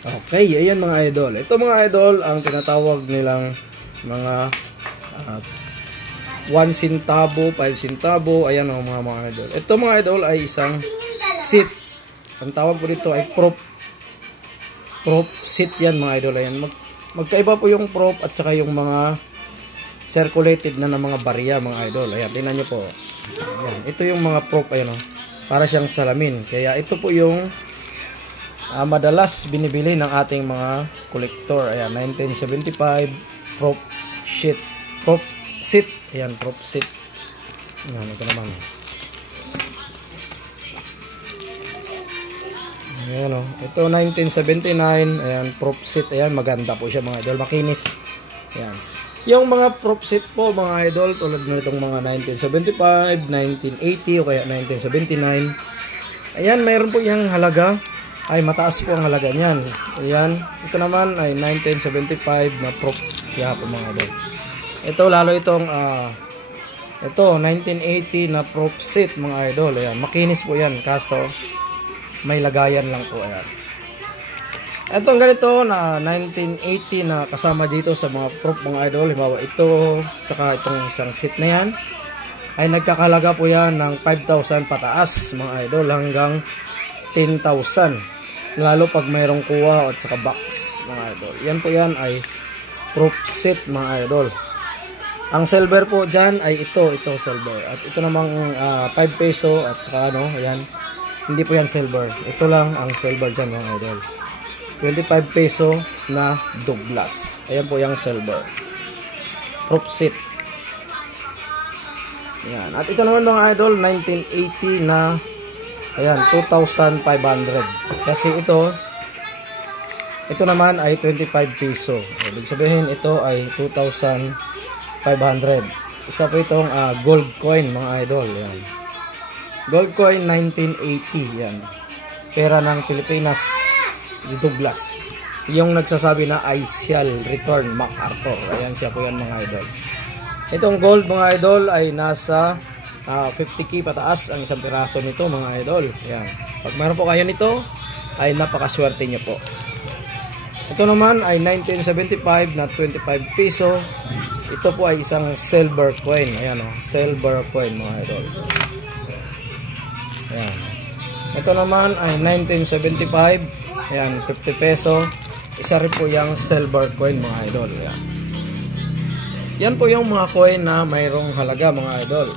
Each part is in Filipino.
Okay, ayan mga idol. Ito mga idol, ang tinatawag nilang mga 1 centavo, 5 centavo. Ayan o mga idol. Ito mga idol ay isang seat. Ang tawag po dito ay prop seat yan mga idol. Ayan. Magkaiba po yung prop at saka yung mga circulated na mga barya mga idol. Ayan, tingnan nyo po. Ayan. Ito yung mga prop. Ayan o. Para siyang salamin. Kaya ito po yung madalas binibili ng ating mga kolektor. Ayan, 1975 prop seat. Ayan, prop seat. Ayan, ito naman. Ayan o. Ito 1979. Ayan, prop seat. Ayan, maganda po siya mga idol. Makinis. Ayan. Yung mga prop seat po mga idol, tulad na itong mga 1975, 1980 o kaya 1979. Ayan, mayroon po yung halaga. Ay mataas po ang halaga niyan. Ayan, ito naman ay 1975 na prop kaya po mga idol. Ito lalo itong ito 1980 na prop seat mga idol. Ayan, makinis po yan kaso may lagayan lang po. Ayan. Itong ganito na 1980 na kasama dito sa mga prop mga idol. Halimbawa ito saka itong isang seat na yan ay nagkakalaga po yan ng 5,000 pataas mga idol hanggang 10,000. Lalo pag mayroong kuha at saka box mga idol. Yan po yan ay prop set mga idol. Ang silver po dyan ay ito silver. At ito namang 5 peso at saka ano, ayan. Hindi po yan silver. Ito lang ang silver dyan mga idol. 25 peso na Douglas. Ayan po yung silver. Prop set. Ayan. At ito naman mga idol, 1980 na ayan, 2,500. Kasi ito naman ay 25 peso. Ibig sabihin ito ay 2,500. Isa po itong gold coin mga idol. Ayan. Gold coin 1980. Yan. Pera ng Pilipinas. Douglas. Yung nagsasabi na I shall return MacArthur. Ayan siya po yan mga idol. Itong gold mga idol ay nasa 50k pataas ang isang piraso nito mga idol. Ayan. Pag meron po kayo nito ay napakaswerte nyo po. Ito naman ay 1975 na 25 peso. Ito po ay isang silver coin. Ayan o, silver coin mga idol. Ayan. Ito naman ay 1975. Ayan, 50 peso. Isa rin po yung silver coin mga idol. Ayan. Yan po yung mga coin na mayroong halaga mga idol.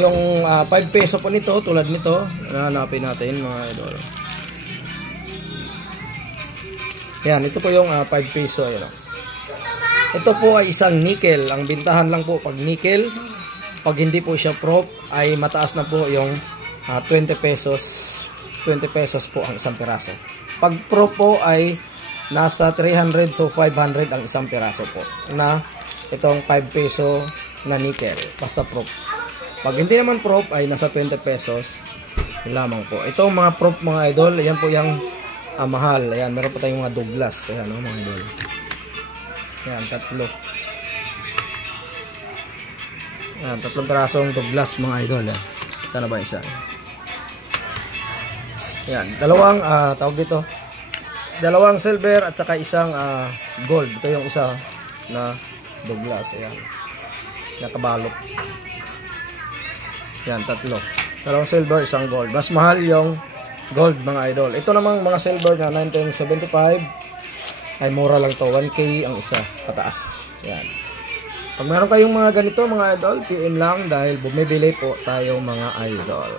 Yung 5 peso po nito, tulad nito, hanapin natin mga idol. Yan, ito po yung 5 peso. Ayan. Ito po ay isang nickel. Ang bintahan lang po pag nickel, pag hindi po siya prop, ay mataas na po yung 20 pesos. 20 pesos po ang isang piraso. Pag prop po ay nasa 300 to 500 ang isang piraso po. Na itong 5 peso na nickel. Basta prop. Pag hindi naman prop ay nasa 20 pesos lamang po. Itong mga prop mga idol, ayan po yung mahal. Ayan, meron po tayong mga Douglas. Ayan o mga idol. Ayan, tatlo. Ayan, tatlong pirasong Douglas mga idol. Ayan. Sana ba isa? Ayan, dalawang tawag dito. Dalawang silver at saka isang gold. Ito yung isa na Douglas. Ayan. Nakabalot. Yan, tatlo. Dalawang silver, isang gold. Mas mahal yung gold mga idol. Ito namang mga silver na 1975 ay mura lang to. 1K ang isa. Pataas. Yan. Pag meron kayong mga ganito mga idol, PM lang dahil bumibili po tayo mga idol.